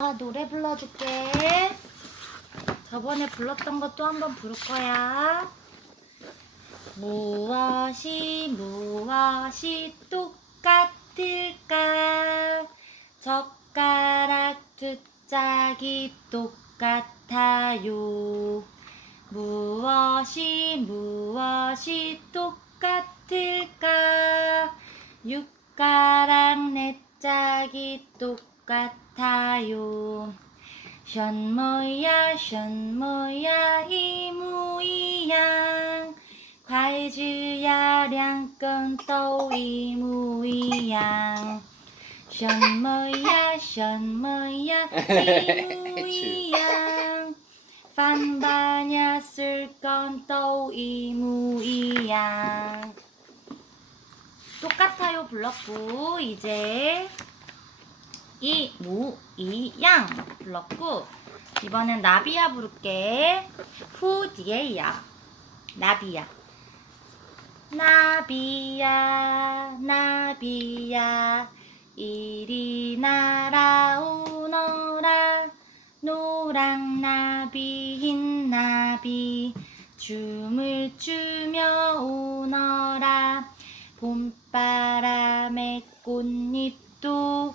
아, 노래 불러줄게. 저번에 불렀던 것도 한번 부를 거야. 무엇이 무엇이 똑같을까? 젓가락 두 짝이 똑같아요. 무엇이 무엇이 똑같을까? 육가락 네 짝이 똑같아요. 같아요. 션모야 션모야 이무이양. 과일질야 량건 또 이무이양. 션모야 션모야 이무이양. 반반야 쓸건 또 이무이양. 똑같아요 블럭부. 이제 이, 무, 이, 양. 불렀고 이번엔 나비야 부를게. 후디에야. 나비야. 나비야 나비야. 이리 날아오너라. 노랑 나비 흰 나비. 춤을 추며 오너라. 봄바람에 꽃잎도